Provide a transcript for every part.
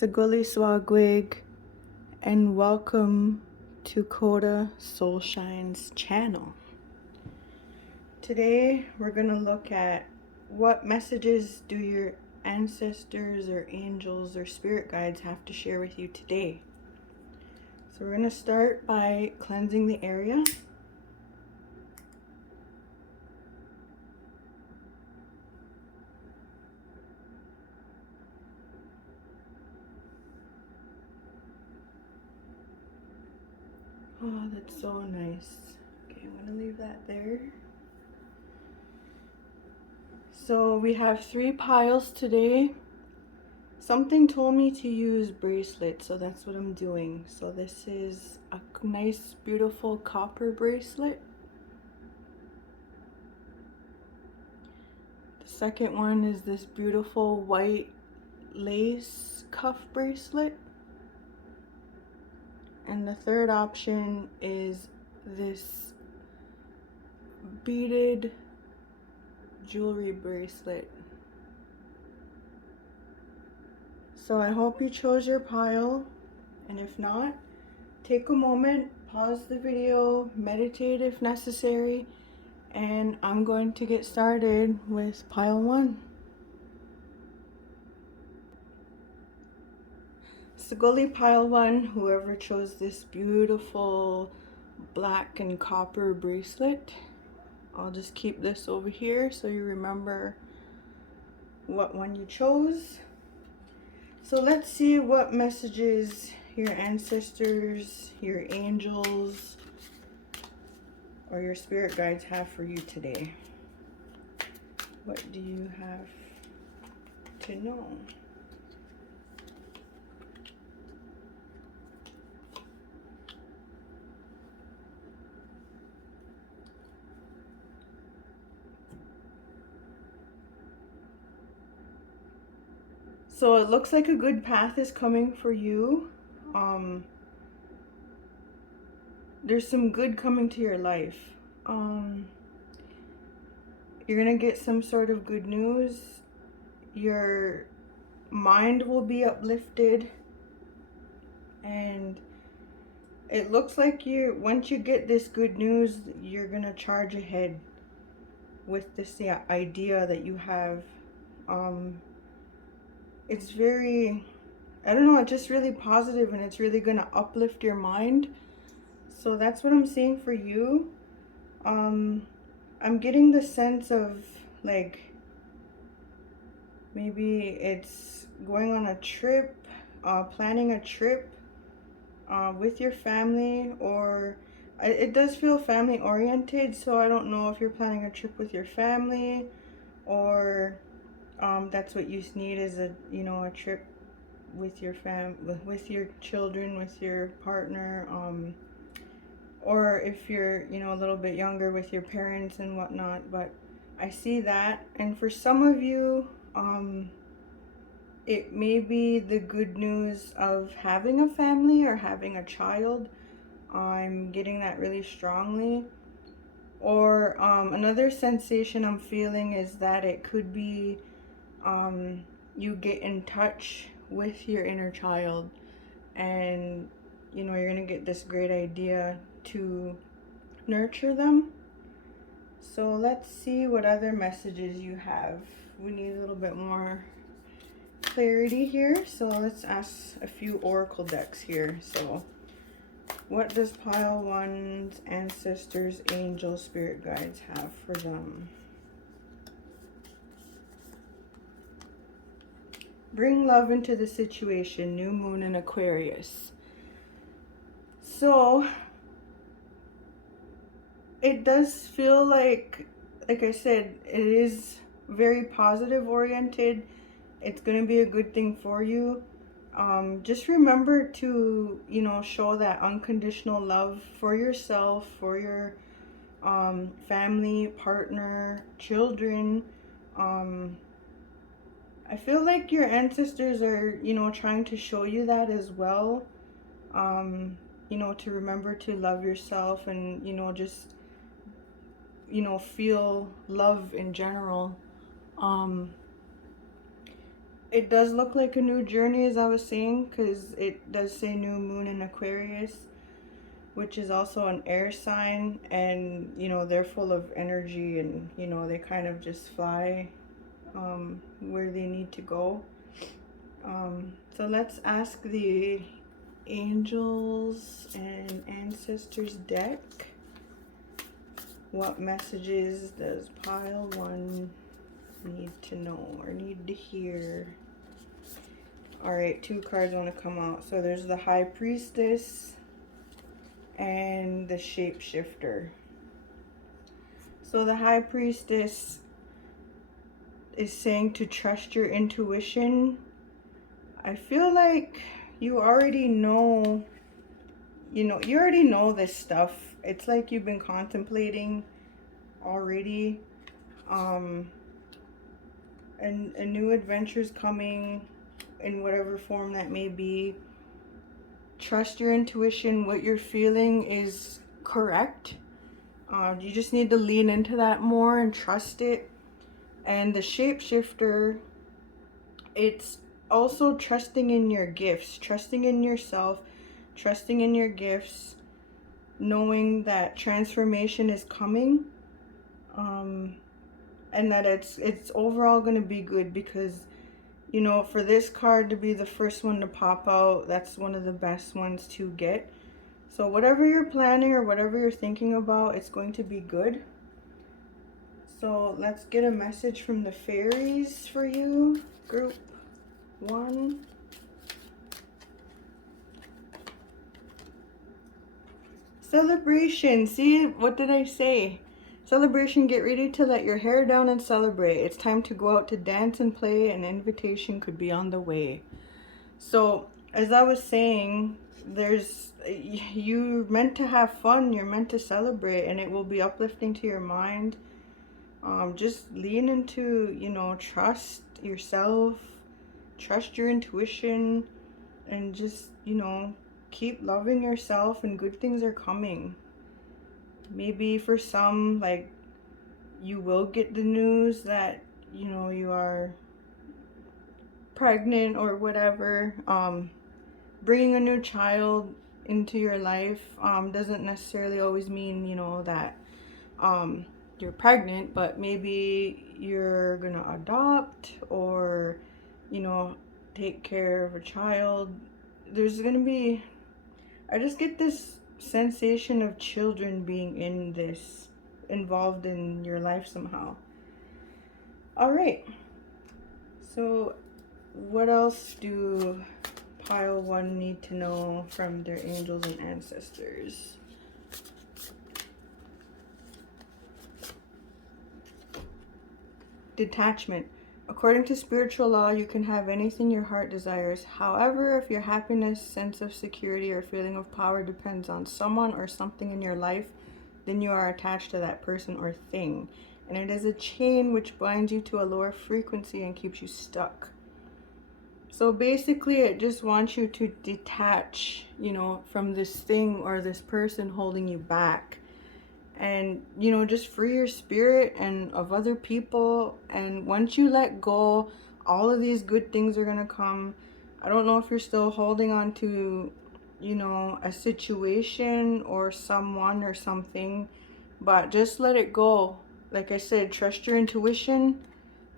Shekóli Swagwig, and welcome to Koda Soulshine's channel. Today we're going to look at what messages do your ancestors or angels or spirit guides have to share with you today. So we're going to start by cleansing the area. Oh, that's so nice. Okay, I'm going to leave that there. So we have 3 piles today. Something told me to use bracelets, so that's what I'm doing. So this is a nice, beautiful copper bracelet. The second one is this beautiful white lace cuff bracelet. And the third option is this beaded jewelry bracelet. So I hope you chose your pile, and if not, take a moment, pause the video, meditate if necessary, and I'm going to get started with pile 1. Shekóli pile 1, whoever chose this beautiful black and copper bracelet, I'll just keep this over here so you remember what one you chose. So let's see what messages your ancestors, your angels, or your spirit guides have for you today. What do you have to know? So it looks like a good path is coming for you. There's some good coming to your life. You're gonna get some sort of good news. Your mind will be uplifted, and it looks like once you get this good news, you're gonna charge ahead with this idea that you have. It's very, I don't know, it's just really positive, and it's really gonna uplift your mind. So that's what I'm seeing for you. I'm getting the sense of like maybe it's going on a trip, planning a trip with your family, or it does feel family oriented. So I don't know if you're planning a trip with your family, or that's what you need is a trip with your with your children, with your partner, or if you're a little bit younger, with your parents and whatnot. But I see that, and for some of you, it may be the good news of having a family or having a child. I'm getting that really strongly. Or another sensation I'm feeling is that it could be you get in touch with your inner child, and you're gonna get this great idea to nurture them. So let's see what other messages you have. We need a little bit more clarity here, so let's ask a few oracle decks here. So what does pile 1's ancestors, angels, spirit guides have for them? Bring love into the situation, new moon in Aquarius. So it does feel like I said, it is very positive oriented. It's going to be a good thing for you. Just remember to, show that unconditional love for yourself, for your family, partner, children. I feel like your ancestors are, trying to show you that as well. To remember to love yourself, and, just, feel love in general. it does look like a new journey, as I was saying, because it does say new moon in Aquarius, which is also an air sign, and they're full of energy, and they kind of just fly where they need to go. So let's ask the angels and ancestors deck, what messages does pile 1 need to know or need to hear? All right, 2 cards want to come out. So there's the High Priestess and the Shapeshifter. So the High Priestess is saying to trust your intuition. I feel like you already know, you already know this stuff. It's like you've been contemplating already. And a new adventure's coming in whatever form that may be. Trust your intuition. What you're feeling is correct. You just need to lean into that more and trust it. And the Shapeshifter, it's also trusting in your gifts, trusting in yourself, trusting in your gifts, knowing that transformation is coming, and that it's overall going to be good, because for this card to be the first one to pop out, that's one of the best ones to get. So whatever you're planning or whatever you're thinking about, it's going to be good. So let's get a message from the fairies for you, group 1. Celebration. See, what did I say? Celebration. Get ready to let your hair down and celebrate. It's time to go out to dance and play. An invitation could be on the way. So as I was saying, you're meant to have fun, you're meant to celebrate, and it will be uplifting to your mind. Just lean into, trust yourself, trust your intuition, and just, keep loving yourself, and good things are coming. Maybe for some, like, you will get the news that, you are pregnant or whatever. Bringing a new child into your life doesn't necessarily always mean, that you're pregnant, but maybe you're gonna adopt or, take care of a child. There's gonna be, I just get this sensation of children being involved in your life somehow. All right. So what else do pile 1 need to know from their angels and ancestors? Detachment. According to spiritual law, you can have anything your heart desires. However, if your happiness, sense of security, or feeling of power depends on someone or something in your life, then you are attached to that person or thing. And it is a chain which binds you to a lower frequency and keeps you stuck. So basically, it just wants you to detach, from this thing or this person holding you back. And, just free your spirit and of other people. And once you let go, all of these good things are going to come. I don't know if you're still holding on to, a situation or someone or something, but just let it go. Like I said, trust your intuition.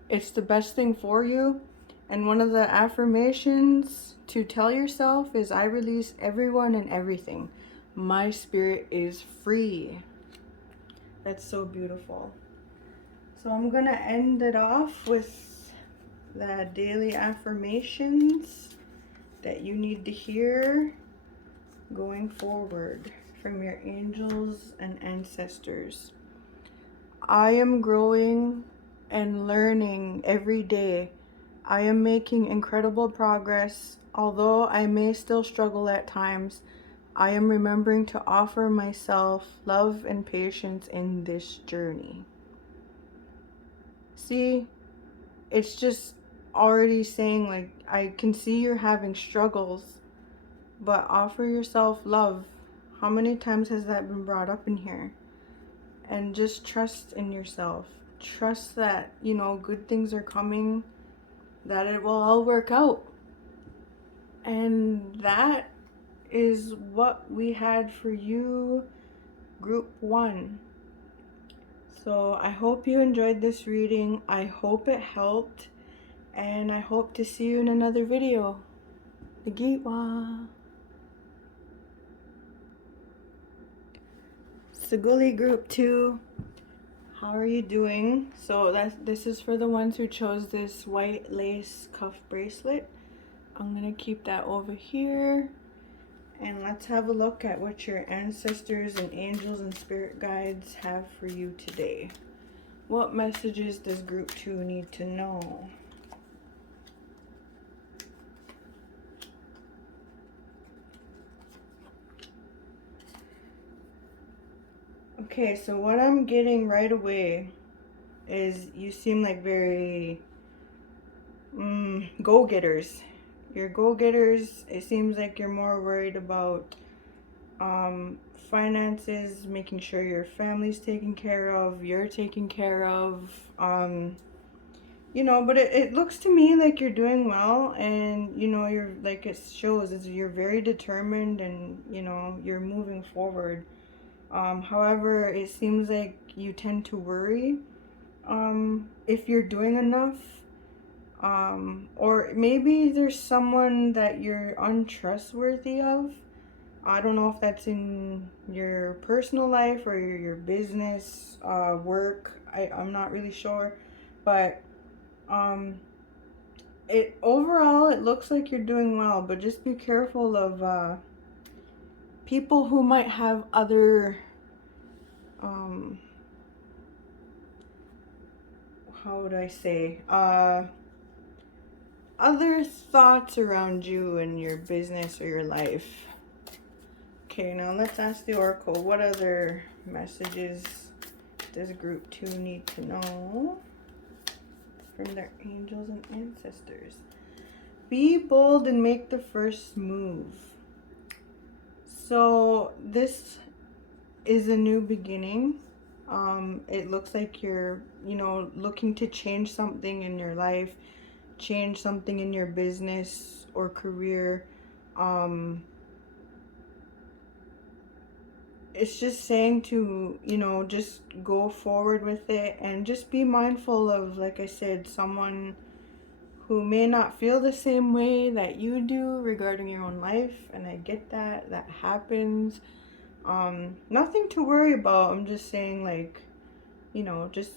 It's the best thing for you. And one of the affirmations to tell yourself is, I release everyone and everything. My spirit is free. That's so beautiful. So I'm going to end it off with the daily affirmations that you need to hear going forward from your angels and ancestors. I am growing and learning every day. I am making incredible progress. Although I may still struggle at times, I am remembering to offer myself love and patience in this journey. See, it's just already saying, like, I can see you're having struggles, but offer yourself love. How many times has that been brought up in here? And just trust in yourself. Trust that, good things are coming. that it will all work out. And that is what we had for you, group 1. So I hope you enjoyed this reading. I hope it helped. And I hope to see you in another video. Nagitwa. Shekóli group 2. How are you doing? So this is for the ones who chose this white lace cuff bracelet. I'm gonna keep that over here. And let's have a look at what your ancestors and angels and spirit guides have for you today. What messages does group 2 need to know? Okay, so what I'm getting right away is you seem like very go-getters. You're go-getters. It seems like you're more worried about finances, making sure your family's taken care of, you're taken care of, you know, but it looks to me like you're doing well, and you know, you're like, it shows is you're very determined, and you know, you're moving forward. However, it seems like you tend to worry if you're doing enough, or maybe there's someone that you're untrustworthy of. I don't know if that's in your personal life or your business, work. I'm not really sure, but it overall it looks like you're doing well, but just be careful of people who might have other how would I say, other thoughts around you and your business or your life. Okay, now let's ask the oracle, what other messages does group 2 need to know from their angels and ancestors? Be bold and make the first move. So this is a new beginning. It looks like you're, you know, looking to change something in your life, change something in your business or career. It's just saying to, you know, just go forward with it and just be mindful of, like I said, someone who may not feel the same way that you do regarding your own life. And I get that, that happens. Nothing to worry about. I'm just saying, like, you know, just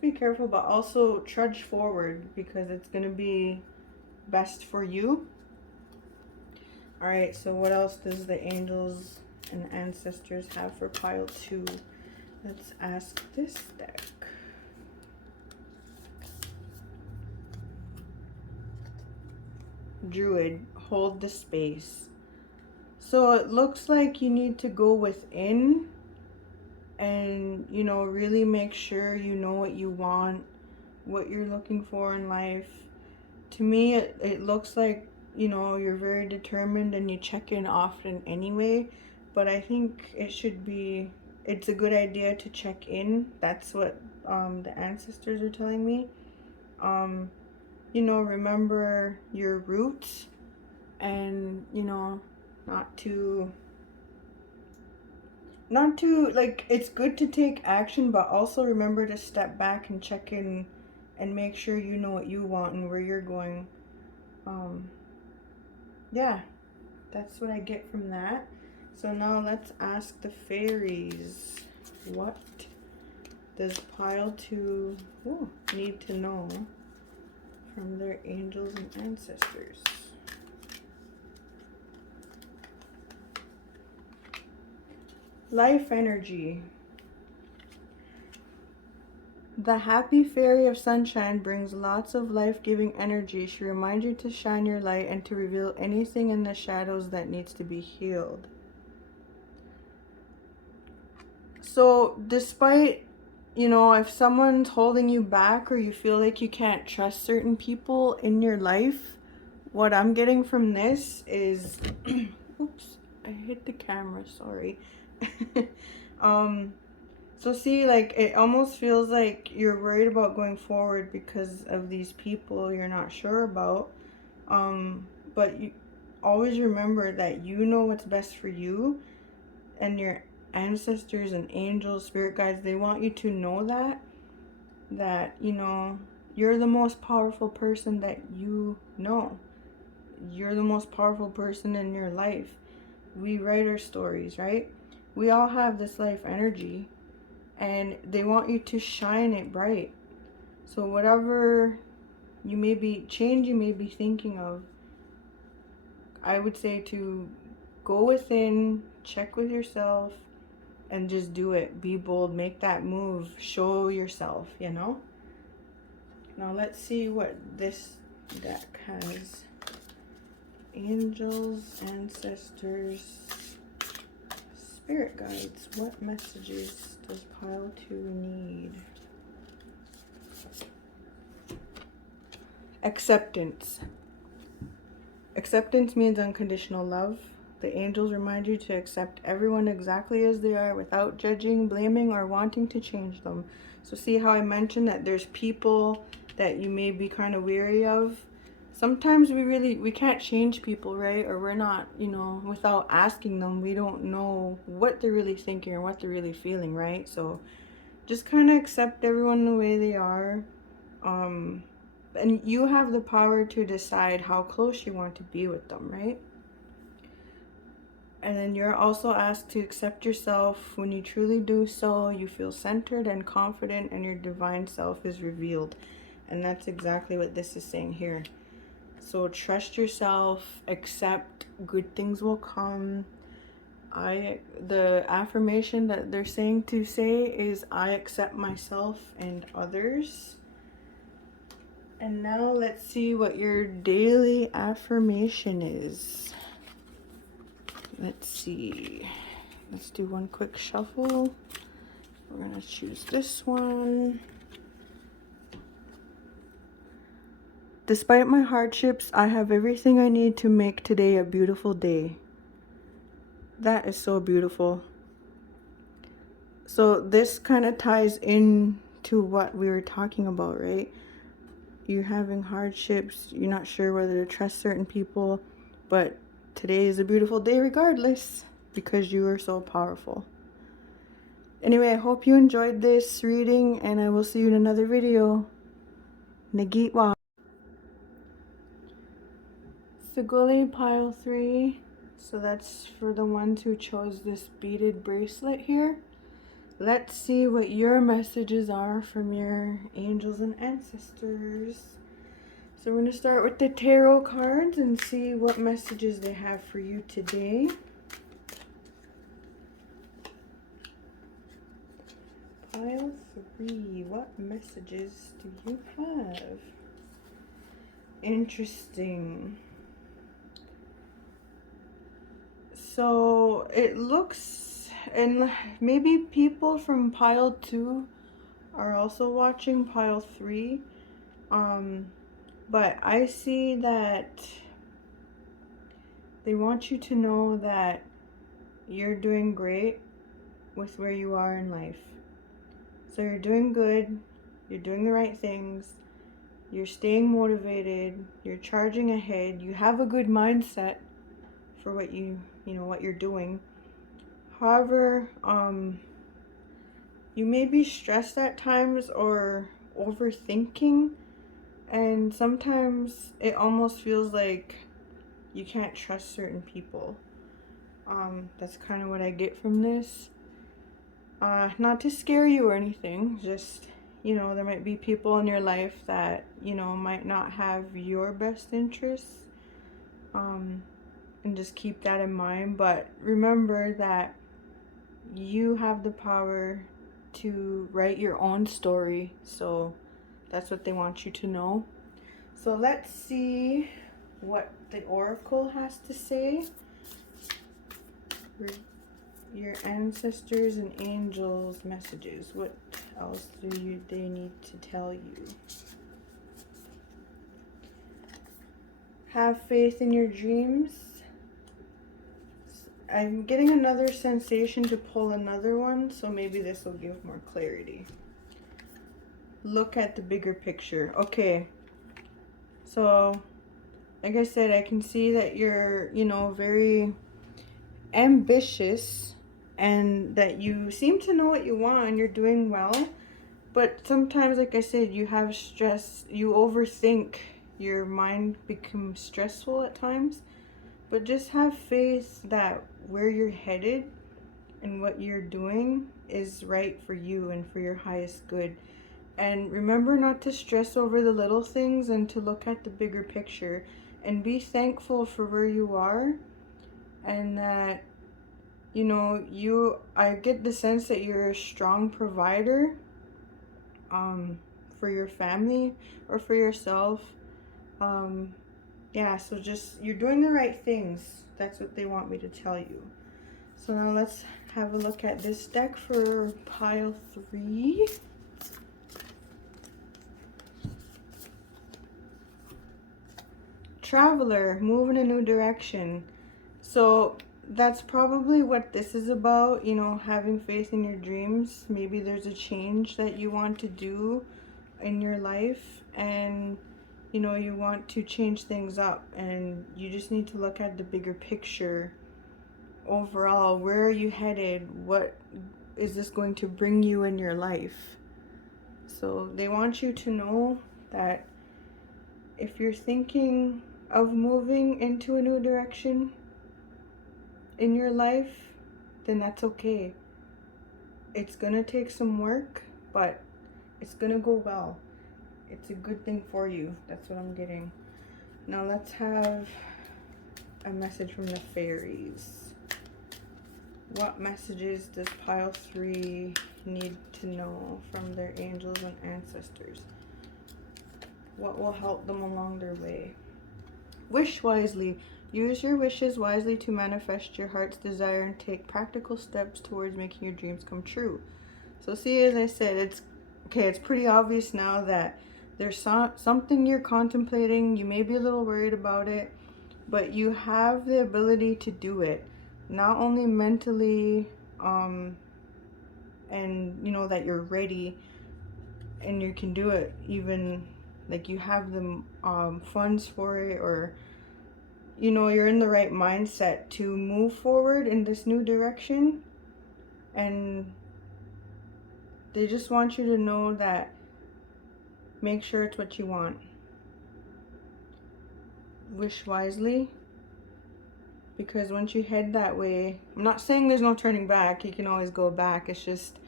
be careful, but also trudge forward because it's going to be best for you. All right, so what else does the angels and ancestors have for pile 2? Let's ask this deck. Druid, hold the space. So it looks like you need to go within and, you know, really make sure you know what you want, what you're looking for in life. To me, it looks like, you know, you're very determined and you check in often anyway, but I think it's a good idea to check in. That's what the ancestors are telling me. You know, remember your roots, and, you know, not to like, it's good to take action, but also remember to step back and check in and make sure you know what you want and where you're going. Yeah, that's what I get from that. So now let's ask the fairies, what does pile 2 need to know from their angels and ancestors? Life energy. The happy fairy of sunshine brings lots of life-giving energy. She reminds you to shine your light and to reveal anything in the shadows that needs to be healed. So despite, you know, if someone's holding you back or you feel like you can't trust certain people in your life, what I'm getting from this is oops, I hit the camera, sorry. So see, like, it almost feels like you're worried about going forward because of these people you're not sure about. But you always remember that you know what's best for you, and your ancestors and angels, spirit guides, they want you to know that, you know, you're the most powerful person that you know. You're the most powerful person in your life. We write our stories, right? We all have this life energy, and they want you to shine it bright. So whatever you may be change you may be thinking of, I would say to go within, check with yourself, and just do it. Be bold, make that move, show yourself, you know? Now let's see what this deck has. Angels, ancestors, spirit guides. What messages does pile 2 need? Acceptance. Acceptance means unconditional love. The angels remind you to accept everyone exactly as they are without judging, blaming, or wanting to change them. So see how I mentioned that there's people that you may be kind of weary of? Sometimes we can't change people, right? Or we're not, you know, without asking them, we don't know what they're really thinking or what they're really feeling, right? So just kind of accept everyone the way they are. And you have the power to decide how close you want to be with them, right? And then you're also asked to accept yourself. When you truly do so, you feel centered and confident, and your divine self is revealed. And that's exactly what this is saying here. So trust yourself, accept, good things will come. The affirmation that they're saying to say is, I accept myself and others. And now let's see what your daily affirmation is. Let's see. Let's do one quick shuffle. We're going to choose this one. Despite my hardships, I have everything I need to make today a beautiful day. That is so beautiful. So this kind of ties in to what we were talking about, right? You're having hardships, you're not sure whether to trust certain people, but today is a beautiful day regardless because you are so powerful. Anyway, I hope you enjoyed this reading, and I will see you in another video. Nagitwa. Shekóli pile 3. So that's for the ones who chose this beaded bracelet here. Let's see what your messages are from your angels and ancestors. So we're going to start with the tarot cards and see what messages they have for you today. Pile 3. What messages do you have? Interesting. So it looks, and maybe people from pile 2 are also watching pile 3. But I see that they want you to know that you're doing great with where you are in life. So you're doing good, you're doing the right things, you're staying motivated, you're charging ahead, you have a good mindset for what what you're doing. However, you may be stressed at times or overthinking, and sometimes it almost feels like you can't trust certain people. That's kind of what I get from this. Not to scare you or anything, just, there might be people in your life that, might not have your best interests. And just keep that in mind. But remember that you have the power to write your own story. So that's what they want you to know. So let's see what the oracle has to say. Your ancestors and angels messages. What else do they need to tell you? Have faith in your dreams. I'm getting another sensation to pull another one, so maybe this will give more clarity. Look at the bigger picture. Okay, so like I said, I can see that you're, very ambitious and that you seem to know what you want and you're doing well. But sometimes, like I said, you have stress, you overthink, your mind becomes stressful at times. But just have faith that where you're headed and what you're doing is right for you and for your highest good. And remember not to stress over the little things and to look at the bigger picture and be thankful for where you are, and that I get the sense that you're a strong provider for your family or for yourself. Yeah, so just you're doing the right things. That's what they want me to tell you. So now let's have a look at this deck for pile 3. Traveler, move in a new direction. So that's probably what this is about, having faith in your dreams. Maybe there's a change that you want to do in your life, and you want to change things up, and you just need to look at the bigger picture. Overall, where are you headed? What is this going to bring you in your life? So they want you to know that if you're thinking of moving into a new direction in your life, then that's okay. It's gonna take some work, but it's gonna go well. It's a good thing for you. That's what I'm getting. Now let's have a message from the fairies. What messages does pile 3 need to know from their angels and ancestors? What will help them along their way? Wish wisely. Use your wishes wisely to manifest your heart's desire and take practical steps towards making your dreams come true. So see, as I said, it's pretty obvious now that there's something you're contemplating. You may be a little worried about it, but you have the ability to do it. Not only mentally, and that you're ready and you can do it, even like you have the funds for it, or you're in the right mindset to move forward in this new direction. And they just want you to know that make sure it's what you want. Wish wisely, because once you head that way, I'm not saying there's no turning back, you can always go back. It's just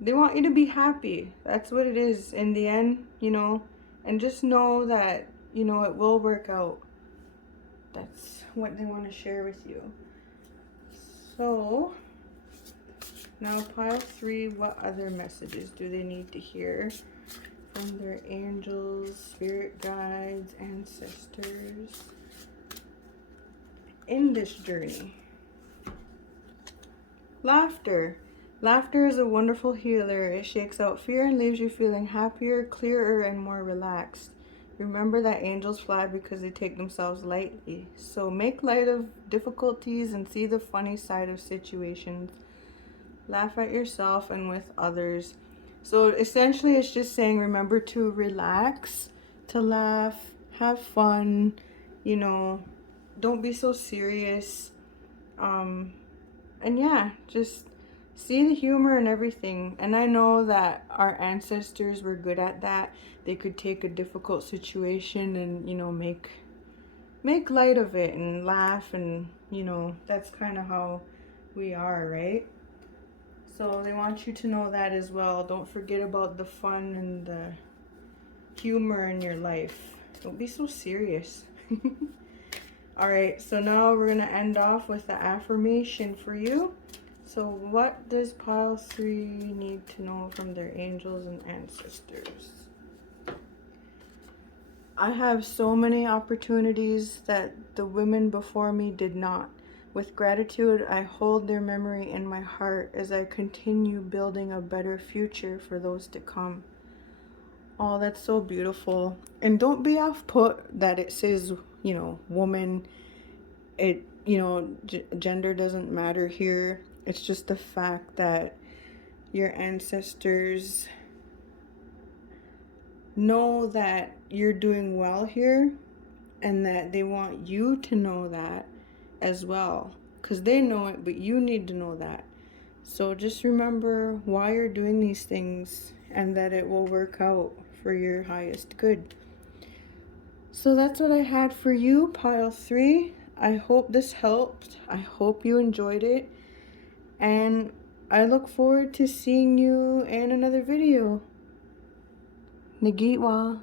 they want you to be happy. That's what it is in the end, and just know that it will work out. That's what they want to share with you. So now pile 3, what other messages do they need to hear from their angels, spirit guides, ancestors in this journey? Laughter. Laughter is a wonderful healer. It shakes out fear and leaves you feeling happier, clearer, and more relaxed. Remember that angels fly because they take themselves lightly. So make light of difficulties and see the funny side of situations. Laugh at yourself and with others. So essentially it's just saying remember to relax, to laugh, have fun, don't be so serious. And yeah, just see the humor in everything. And I know that our ancestors were good at that. They could take a difficult situation and, make light of it and laugh, and, that's kind of how we are, right? So they want you to know that as well. Don't forget about the fun and the humor in your life. Don't be so serious. All right, so now we're going to end off with the affirmation for you. So what does pile 3 need to know from their angels and ancestors? I have so many opportunities that the women before me did not. With gratitude, I hold their memory in my heart as I continue building a better future for those to come. Oh, that's so beautiful. And don't be off put that it says, woman. It gender doesn't matter here. It's just the fact that your ancestors know that you're doing well here, and that they want you to know that as well, because they know it, but you need to know that. So just remember why you're doing these things, and that it will work out for your highest good. So that's what I had for you, pile 3. I hope this helped. I hope you enjoyed it. And I look forward to seeing you in another video. Nagitwa.